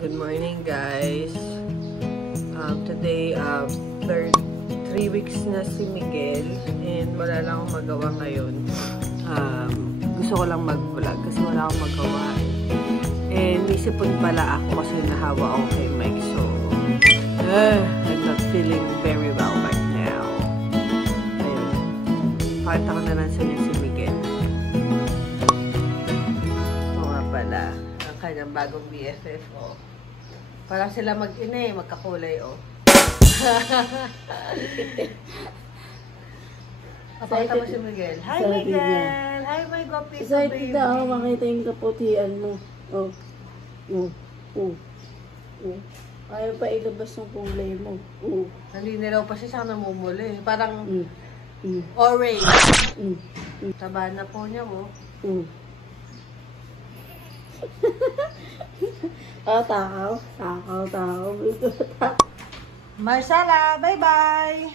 Good morning, guys. Today, 3 weeks na si Miguel and wala lang akong magawa ngayon. Gusto ko lang mag-vlog kasi wala akong magawa. And may sipon pala ako kasi nahawa ako kay Mike. So, I'm not feeling very well right now. Ayun. Pakita ko na lang sa inyo si Miguel. Ito nga pala. Ang kanyang bagong BFF, oh. Parang sila mag-ina eh, magkakulay, oh. Pakita mo si Miguel. Hi, Miguel! Hi, my guppy, so baby! Excited na ako makita yung kaputian mo. Oh. Ayaw pa ilabas ng kulay mo. Nalinilaw pa siya, siyang namumuli. Parang orange. Taba na po niya, oh. Takaw. Marcela, bye-bye!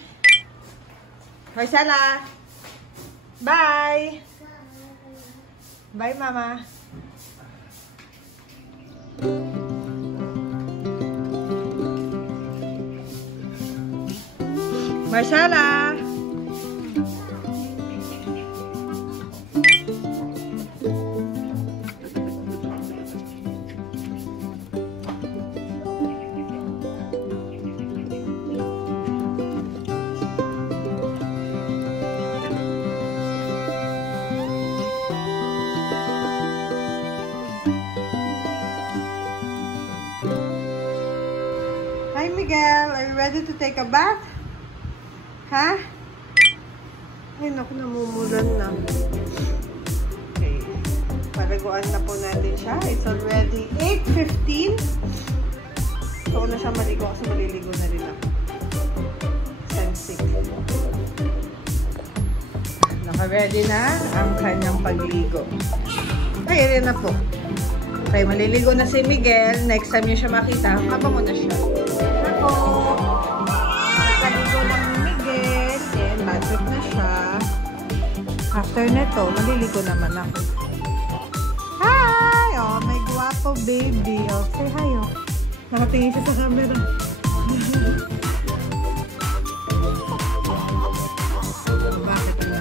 Marcela! Bye! Bye, Mama! Marcela! Hi, Miguel. Are you ready to take a bath? Ha? Ay, naku, namumulan na. Okay. Palaguan na po natin siya. It's already 8:15. Gusto ko na siya maligo kasi maliligo na rin ako. Sensik. Naka-ready na ang kanyang pagligo. Ay, rin na po. Okay, maliligo na si Miguel. Next time niyo siya makita, mabango na siya. Ako, nakaligo lang ni Miguel. And bathroom na siya. After neto, maliligo naman ako. Hi! Oh, may guwapo baby. Oh, say hi, oh. Nakatingin siya sa camera. Bakit na?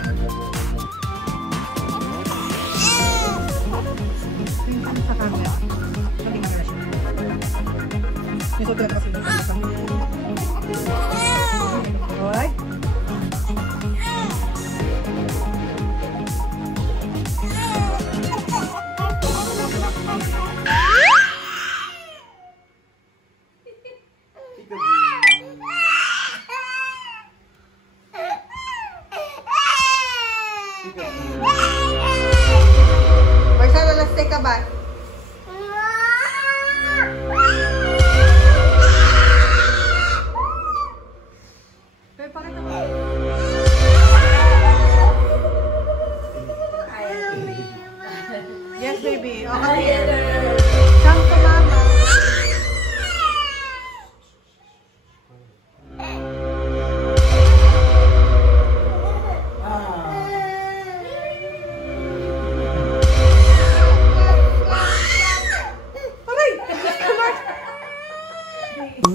Tingin sa camera. Tingin na siya. Yung sobrang kasi nasa camera. Alright? Marcelo, let's take a bath. Pakita mo. Yes, baby. Okay. Come to mama.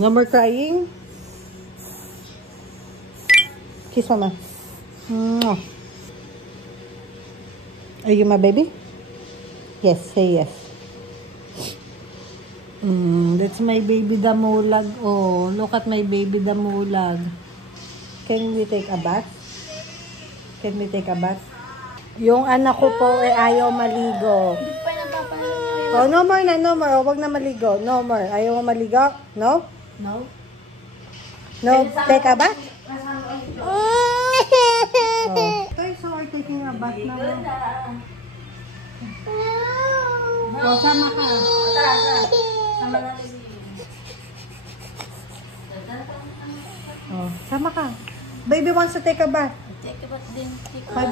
No more crying. Kiss mama. Are you my baby? Yes, say yes. That's my baby Damulag. Oh, look at my baby Damulag. Can we take a bath? Can we take a bath? Yung anak ko po ay ayaw maligo. Oh, no more na, no more. Huwag na maligo. No more. Ayaw mo maligo? No? No? No, take a bath? Oh. Okay, so we're taking a bath now. Oh, sama ka. Sama natin. Oh, sama ka. Baby wants to take a bath. Take a bath din.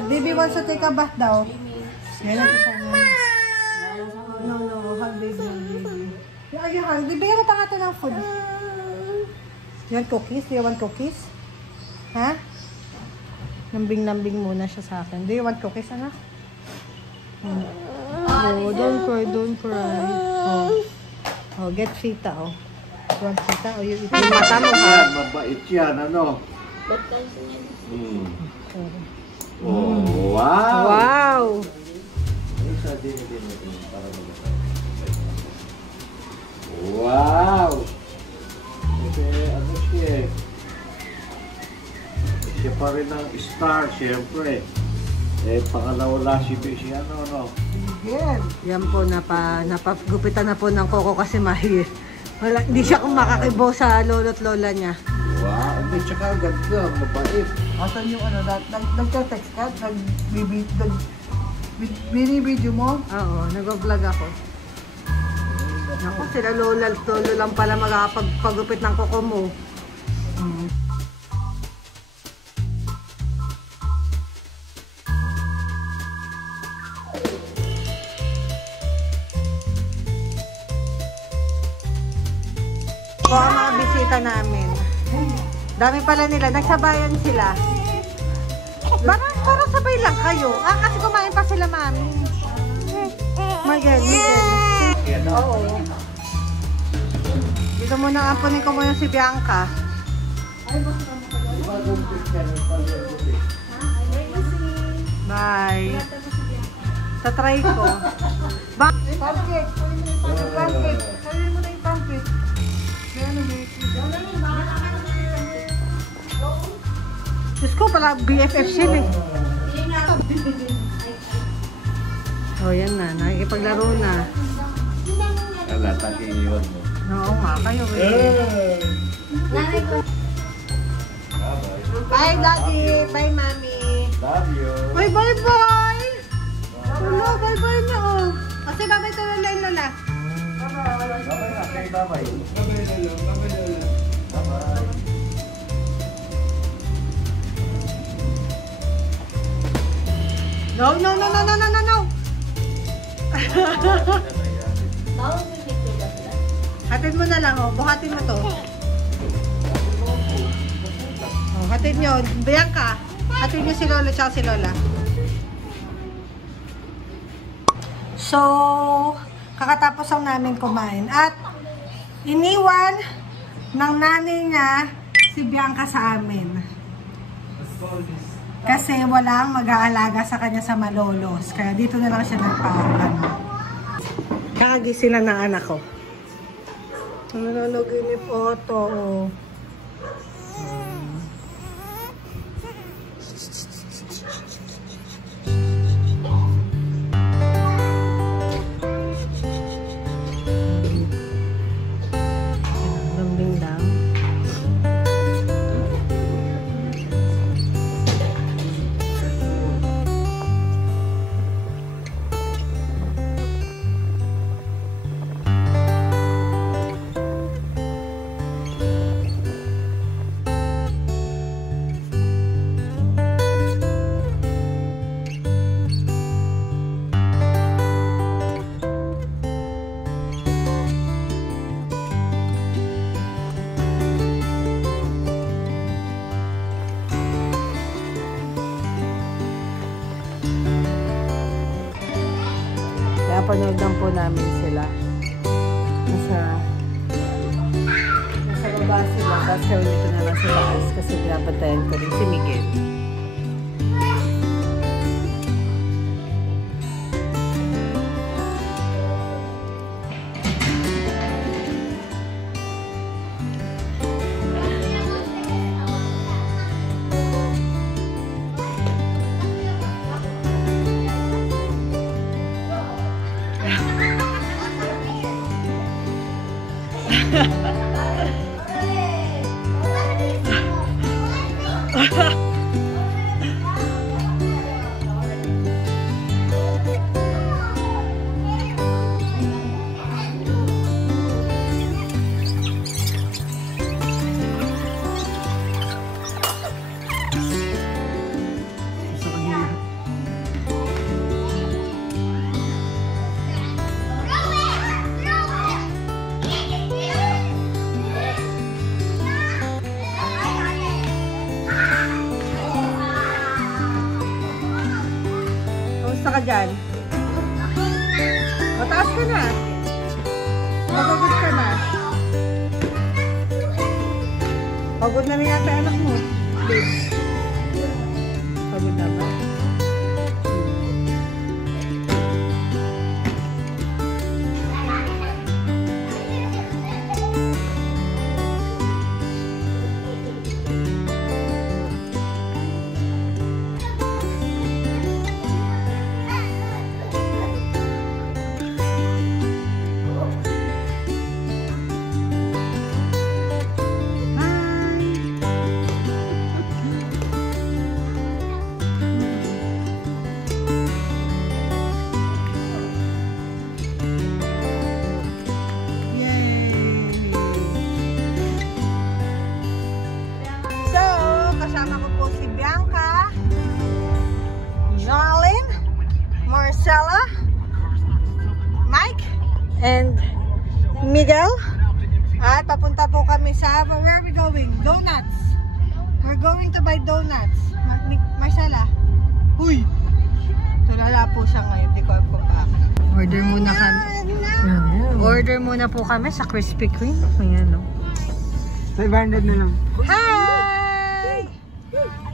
Baby wants to take a bath daw. Ngayon ako sa mga. No, hug baby. Ay, hug. Bibigyan mo pa nga ito ng food. You want cookies? Do you want cookies? Ha? Lambing-lambing muna siya sa akin. Do you want cookies, anak? Oh, don't cry, don't cry. Oh. Oh, get fita, oh. Huwag fita, oh. Yung mata mo, ha? Yan, mabait yan, ano? Ba't kasi yan? Oh, wow! Wow! Isa din. Para mag- Wow! Kasi ano siya eh. Siya pa rin ang star, siyempre. Eh, pangalawa si ano. Yan po, napagupitan na po ng Coco kasi mahir. Wala, hindi siya makakibo sa lolo't lola niya. Wow! Hindi, tsaka ganda, mabait. Asan yung ano, nagka-text ka? Binibideo mo? Oo, nag-vlog ako. Naku, sila lolo lang pala magpagupit ng Coco mo. O, ang mga bisita namin. Dami pala nila. Nagsabayan sila. Parang sabay lang kayo. Kasi kumain pa sila, mami. Miguel. Oo. Dito muna ampunin ko muna si Bianca. Bye. Tatry ko. Pancake. Pancake. Sabihin mo na yung pancake. Diyos ko, pala BFF sila eh. Oh, yan na. Nakikipaglaro na. Wala, takiiwan mo. Oo nga, kayo eh. Bye, Daddy. Bye, Mami. Love you. Uy, bye-bye! Lola, bye-bye na oh. Kasi bye-bye to Lola and Lola. Bye-bye. No. Hatid mo na lang oh. Buhatin mo to. Oh, hatid nyo. Bianca, hatid nyo si Lola tsaka si Lola. So, kakatapos lang namin kumain. At iniwan ng nanay niya si Bianca sa amin. Kasi walang mag-aalaga sa kanya sa Malolos. Kaya dito na lang siya nagpa-ano. Kakagising na ng anak ko. Nalalagay ni Poto. Lambing lang. Napanood lang po namin sila. Nasa baba sila. Kasi dito na lang sa taas. Kasi pinapantayan ko rin si Miguel. Kamusta ka dyan? Mataas ka na. Magagod ka na. Pagod na rin yata anak mo. Pagod na ba? Marcella, Mike, and Miguel. At papunta po kami sa, where are we going? Donuts. We're going to buy donuts. Marcella. Huy! Tulala po siya ngayon. Di ko alam kung bakit. Order muna kami. Order muna po kami sa Krispy Kreme. Ayan, no? 500 na lang. Hi!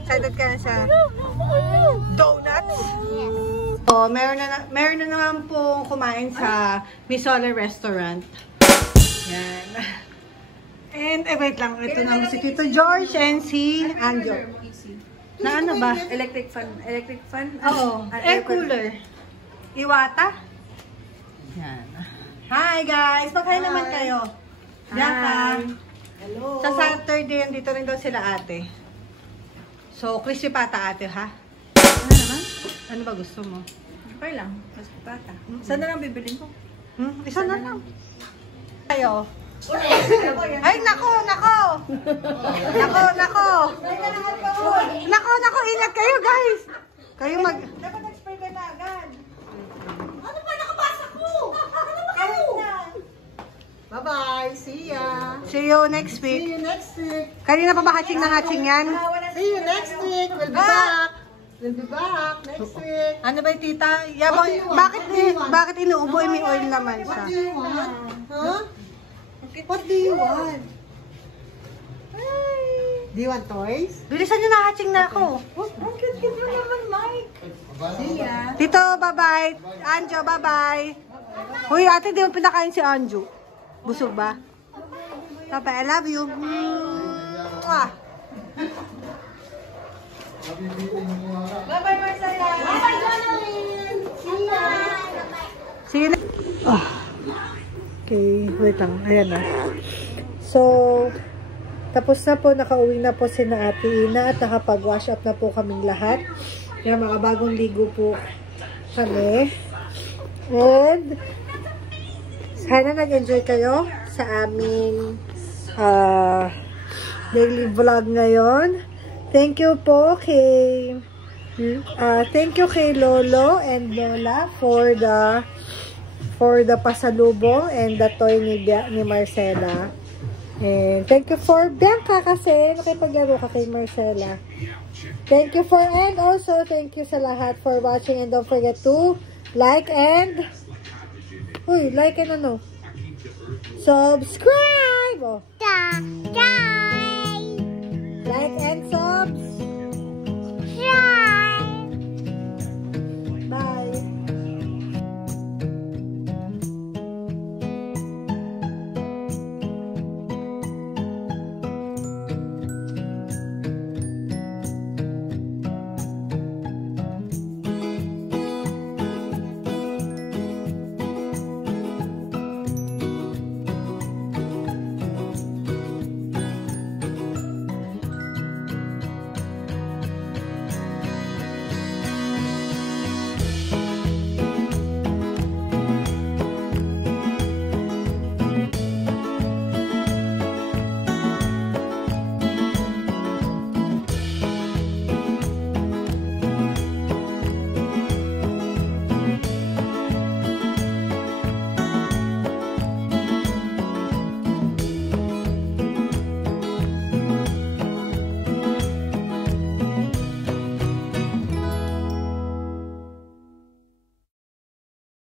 Excited ka na sa donuts? So, meron na naman po kumain sa Misola Restaurant. Yan. And, wait lang. Ito na si Tito George and si Anjo. Na ano ba? Electric fan? Oo. Air cooler. Iwata? Yan. Hi guys! Pagkain naman kayo. Bianca. Hello. Sa Saturday, dito rin daw sila ate. So, crispy pata ate, ha? Ano naman? Ano ba gusto mo? Okay lang. Mas pata. Saan na lang bibilin ko? Isa na lang. Kayo. Ay, nako! Nako, ingat kayo, guys! Kayo mag... Dapat nag-spray ka na agad. Ano ba? Nakabasa ko! Bye-bye! See ya! See you next week. Kanina pa ba hatching na hatching yan? See you next week. We'll be back. We'll be back next week. Ano ba, tita? Bakit inuubo may oil naman siya? What do you want? Huh? What do you want? Do you want toys? Bilisan nyo na, hatching na ako. Ang cute mo naman, Mike. See ya. Tito, bye-bye. Anjo, bye-bye. Uy, ate, di mo pinakain si Anjo. Busog ba? Papa, I love you. Mwah. Bye-bye, Marcella. Bye-bye, Jonathan. See ya. See you next. Okay, wait lang. Ayan na. So, tapos na po, nakauwi na po si na Ate Ina at nakapag-wash up na po kaming lahat. Kaya mga bagong ligo po kami. And, sana nag-enjoy kayo sa aming daily vlog ngayon. Thank you po kay Lolo and Lola for the pasalubong and the toy ni Marcella. And thank you for Bianca kasi nakipaglaro ka kay Marcella. Thank you and also thank you sa lahat for watching, and don't forget to like and subscribe. Oh.